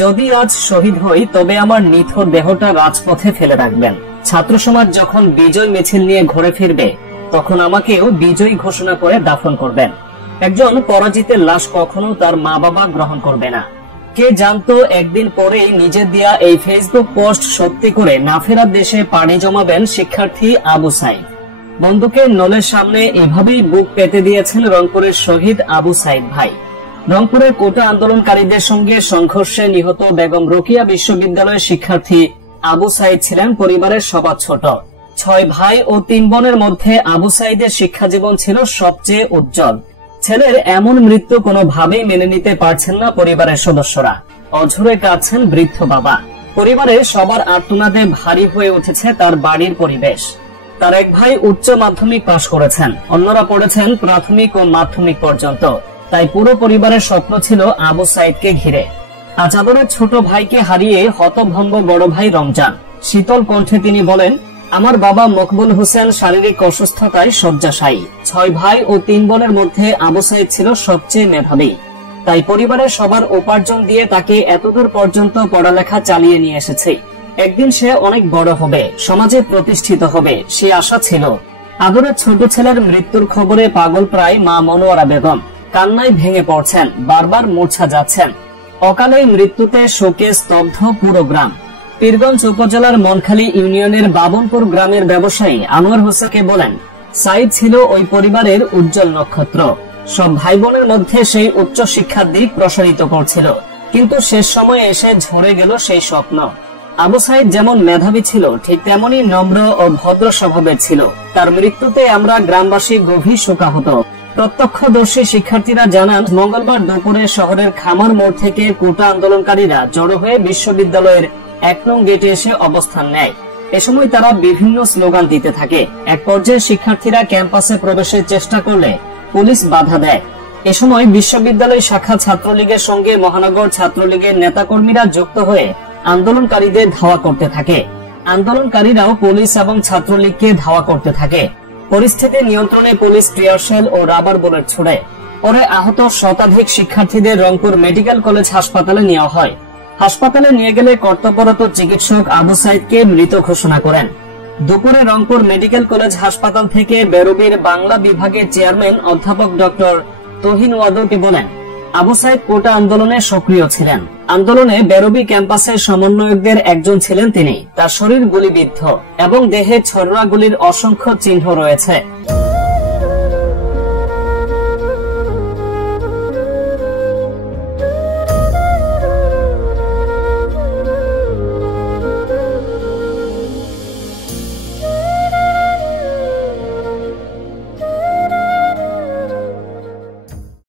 যদি আজ শহীদ হই তবে আমার নিথর দেহটা রাজপথে ফেলে রাখবেন। ছাত্র সমাজ যখন বিজয় মিছিল নিয়ে ঘুরে ফিরবে তখন আমাকেও বিজয়ী ঘোষণা করে দাফন করবেন। একজন পরাজিতের লাশ কখনো তার মা বাবা গ্রহণ করবে না। কে জানতো একদিন পরেই নিজের দেয়া এই ফেসবুক পোস্ট সত্যি করে না ফেরার দেশে পাড়ি জমাবেন শিক্ষার্থী আবু সাইদ। বন্দুকের নলের সামনে এভাবেই বুক পেতে দিয়েছেন রংপুরের শহীদ আবু সাইদ ভাই। রংপুরের কোটা আন্দোলনকারীদের সঙ্গে সংঘর্ষে নিহত বেগম রোকেয়া বিশ্ববিদ্যালয়ের শিক্ষার্থী আবু সাইদ ছিলেন পরিবারের সবার ছোট। 6 ভাই ও 3 বোনের মধ্যে আবু সাইদের শিক্ষা জীবন ছিল সবচেয়ে উজ্জ্বল। ছেলের এমন মৃত্যু কোনোভাবেই মেনে নিতে পারছেন না পরিবারের সদস্যরা। অঝরে কাঁদছেন বৃদ্ধ বাবা। পরিবারের সবার আর্তনাদে ভারী হয়ে উঠেছে তার বাড়ির পরিবেশ। তার এক ভাই উচ্চ মাধ্যমিক পাশ করেছেন, অন্যরা পড়েছেন প্রাথমিক ও মাধ্যমিক পর্যন্ত। তাই পুরো পরিবারের স্বপ্ন ছিল আবু সাইদকে ঘিরে। আজ আদরের ছোট ভাইকে হারিয়ে হতভম্ব বড় ভাই রমজান। শীতল কণ্ঠে তিনি বলেন, আমার বাবা মকবুল হোসেন শারীরিক অসুস্থতায় শয্যাশায়ী। 6 ভাই ও 3 বোনের মধ্যে আবু সাইদ ছিল সবচেয়ে মেধাবী। তাই পরিবারের সবার উপার্জন দিয়ে তাকে এতদূর পর্যন্ত পড়ালেখা চালিয়ে নিয়ে এসেছে। একদিন সে অনেক বড় হবে, সমাজে প্রতিষ্ঠিত হবে, সে আশা ছিল। আদরের ছোট ছেলের মৃত্যুর খবরে পাগল প্রায় মা মনোয়ারা বেগম। কান্নায় ভেঙে পড়ছেন, বারবার মূর্ছা যাচ্ছেন। অকালে মৃত্যুতে শোকে স্তব্ধ পুরো গ্রাম। পীরগঞ্জ উপজেলার মনখালী ইউনিয়নের বাবনপুর গ্রামের ব্যবসায়ী আনোয়ার হোসেনকে বলেন, সাইদ ছিল ওই পরিবারের উজ্জ্বল নক্ষত্র। সব ভাই বোনের মধ্যে সেই উচ্চ শিক্ষার দিক প্রসারিত করছিল, কিন্তু শেষ সময়ে এসে ঝরে গেল সেই স্বপ্ন। আবু সাইদ যেমন মেধাবী ছিল, ঠিক তেমনি নম্র ও ভদ্র স্বভাবের ছিল। তার মৃত্যুতে আমরা গ্রামবাসী গভীর শোকাহত। প্রত্যক্ষদর্শী শিক্ষার্থীরা জানান, মঙ্গলবার দুপুরে শহরের খামার মোড় থেকে কোটা আন্দোলনকারীরা জড়ো হয়ে বিশ্ববিদ্যালয়ের 1 নং গেটে এসে অবস্থান নেয়। এ সময় তারা বিভিন্ন স্লোগান দিতে থাকে। এক পর্যায়ে শিক্ষার্থীরা ক্যাম্পাসে প্রবেশের চেষ্টা করলে পুলিশ বাধা দেয়। এ সময় বিশ্ববিদ্যালয় শাখা ছাত্রলীগের সঙ্গে মহানগর ছাত্রলীগের নেতাকর্মীরা যুক্ত হয়ে আন্দোলনকারীদের ধাওয়া করতে থাকে। আন্দোলনকারীরাও পুলিশ এবং ছাত্রলীগকে ধাওয়া করতে থাকে। পরিস্থিতি নিয়ন্ত্রণে পুলিশ টিয়ারশেল ও রাবার বুলেট ছোড়ে। পরে আহত শতাধিক শিক্ষার্থীদের রংপুর মেডিকেল কলেজ হাসপাতালে নেওয়া হয়। হাসপাতালে নিয়ে গেলে কর্তব্যরত চিকিৎসক আবু সাইদকে মৃত ঘোষণা করেন। দুপুরে রংপুর মেডিকেল কলেজ হাসপাতাল থেকে বেরোবির বাংলা বিভাগের চেয়ারম্যান অধ্যাপক ডক্টর তহিন ওয়াদুকে বলেন, আবু সাইদ কোটা আন্দোলনে সক্রিয় ছিলেন। আন্দোলনে বেরোবি ক্যাম্পাসের সমন্বয়কদের একজন ছিলেন তিনি। তার শরীর গুলিবিদ্ধ এবং দেহে ছররা গুলির অসংখ্য চিহ্ন রয়েছে।